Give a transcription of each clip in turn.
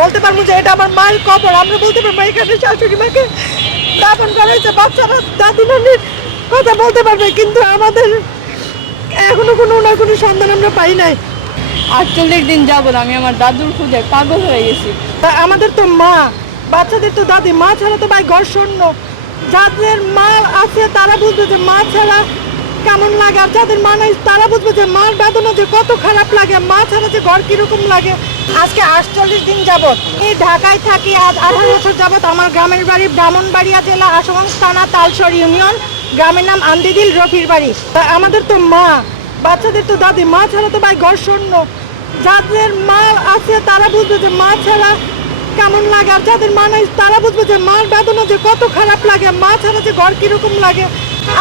বলতে পারব যে এটা আমার মায়ের কবর। আমরা বলতে পারব এখানে শাশুড়ি মাকে দাফন করা হয়েছে বাচ্চারা দাদি নানির কথা বলতে পারবে কিন্তু আমাদের এখনও কোনো না কোনো সন্ধান আমরা পাই নাই। আটচল্লিশ দিন যাবত আমি আমার দাদুর খুঁজে পাগল হয়ে গেছি। তা আমাদের তো মা বাচ্চাদের তো দাদি মা ছাড়া তো ভাই ঘর শূন্য। যাদের মা আছে তারা বুঝবে যে মা ছাড়া কেমন লাগে। আর যাদের মা নাই তারা বুঝবে যে মার বেদনা যে কত খারাপ লাগে। মা ছাড়া যে ঘর কীরকম লাগে। আজকে আটচল্লিশ দিন যাবত এই ঢাকায় থাকি আজ আঠারো বছর যাবত আমার গ্রামের বাড়ি ব্রাহ্মণবাড়িয়া জেলা আশুগঞ্জ থানা তালসর ইউনিয়ন। গ্রামের নাম আন্দিদিল রফির বাড়ি। আমাদের তো মা, বাচ্চাদের তো দাদি, মা ছাড়া তো ভাই ঘর শূন্য। যাদের মা আছে তারা বুঝবে যে মা ছাড়া কেমন লাগে, আর যাদের মা নাই তারা বুঝবে যে মার বেদনা যে কত খারাপ লাগে, মা ছাড়া যে ঘর কীরকম লাগে।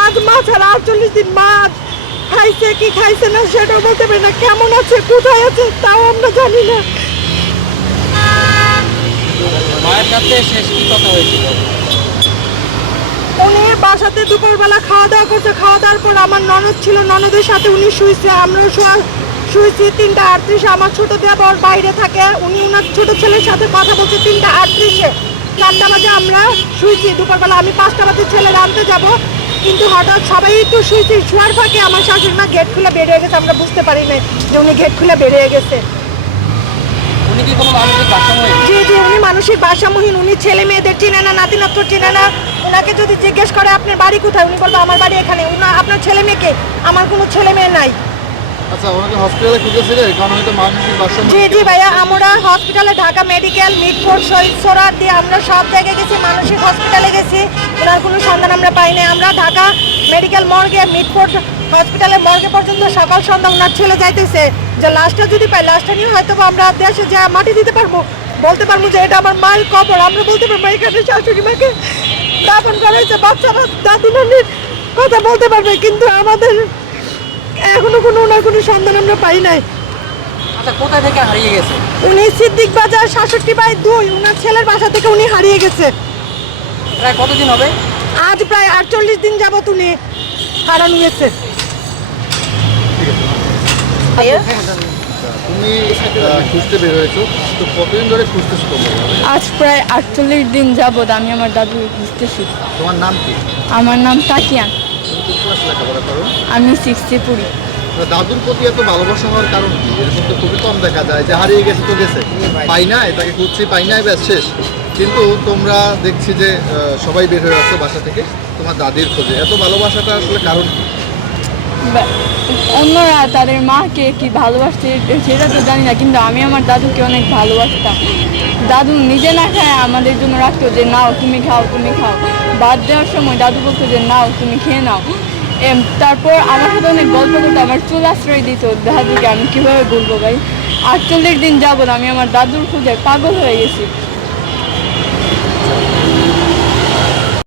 আজ মা ছাড়া আটচল্লিশ দিন মা খাইছে কি খাইছে না সেটাও বলতে পারি না। কেমন আছে কোথায় আছে তাও আমরা জানি না। মায়ের কাছে শেষ কি কথা হয়েছিল? উনি বাসাতে দুপুরবেলা খাওয়া দাওয়া করছে। খাওয়া দাওয়ার পর আমার ননদ ছিল ননদের সাথে উনি শুয়েছে আমরাও শোয়া শুয়েছি তিনটা আটত্রিশে। আমার ছোট দেবর বাইরে থাকে। উনি ওনার ছোট ছেলের সাথে কথা বলছে তিনটা আটত্রিশে। চারটা বাজে আমরা শুয়েছি দুপুরবেলা আমি পাঁচটা বাজে ছেলে আনতে যাব। কিন্তু হঠাৎ সবাই একটু শুয়েছি শোয়ার ফাঁকে আমার শাশুড়ি মা গেট খুলে বেরিয়ে গেছে আমরা বুঝতে পারি না যে উনি গেট খুলে বেরিয়ে গেছে। জি জি উনি মানসিক ভারসাম্যহীন উনি ছেলে মেয়েদের চেনে না নাতি নাত্র চেনে না। ওনাকে যদি জিজ্ঞেস করে আপনার বাড়ি কোথায়? উনি বলব আমার বাড়ি এখানে। উনা আপনার ছেলে মেয়েকে? আমার কোনো ছেলে মেয়ে নাই। আচ্ছা ওনাকে হসপিটালে খুঁজেছিলেন কারণ হয়তো মানসিক ভারসাম্য জি জি ভাইয়া আমরা হসপিটালে ঢাকা মেডিকেল মিটফোর্ড শহীদ সোরার দিয়ে আমরা সব জায়গায় গেছি মানসিক হসপিটালে গেছি। ওনার কোনো সন্ধান আমরা পাইনি। আমরা ঢাকা মেডিকেল মর্গে মিটফোর্ড হসপিটালে মর্গে পর্যন্ত সকাল সন্ধ্যা ওনার ছেলে যাইতেছে। যে যদি পাই লাশটা নিয়ে হয়তো আমরা দেশে যা মাটি দিতে পারব বলতে পারব যে এটা আমার মায়ের কবর। আমরা বলতে পারব এখানে শাশুড়ি মাকে দাফন করা হয়েছে বাচ্চারা দাদি নানির কথা বলতে পারবে কিন্তু আমাদের এখনও কোনো ওনার কোনো সন্ধান আমরা পাই নাই। আচ্ছা কোথা থেকে হারিয়ে গেছে? উনি সিদ্দিক বাজার সাতষট্টি বাই দুই উনার ছেলের বাসা থেকে উনি হারিয়ে গেছে। প্রায় কতদিন হবে? আজ প্রায় আটচল্লিশ দিন যাবত উনি হারানো গেছে তুমি খুঁজতে বের হয়েছো তো কতদিন ধরে খুঁজতেছো তোমরা আজ প্রায় আটচল্লিশ দিন যাবত আমি আমার দাদুকে খুঁজতেছি তোমার নাম কি? আমার নাম তাকিয়ান। আমি সিক্সটি পড়ি দাদুর প্রতি এত ভালোবাসা হওয়ার কারণ কি? এরকম তো খুবই কম দেখা যায়, যে হারিয়ে গেছে তো গেছে। পাই নাই, তাকে খুঁজছি, পাই নাই, ব্যাস, শেষ। কিন্তু তোমরা দেখছি যে সবাই বের হয়ে আসছে বাসা থেকে তোমার দাদির খোঁজে। এত ভালোবাসাটা আসলে কারণ কি? অন্যরা তাদের মাকে কি ভালোবাসতে সেটা তো জানি না, কিন্তু আমি আমার দাদুকে অনেক ভালোবাসতাম। দাদু নিজে না খায় আমাদের জন্য রাখতো যে, নাও, তুমি খাও তুমি খাও। বাদ দেওয়ার সময় দাদু বলতো যে, নাও, তুমি খেয়ে নাও। তারপর আমার সাথে অনেক গল্প করতো আমার চুল আশ্রয় দিত। দাদুকে আমি কীভাবে বলব ভাই? আটচল্লিশ দিন যাবত আমি আমার দাদুর খুঁজে পাগল হয়ে গেছি।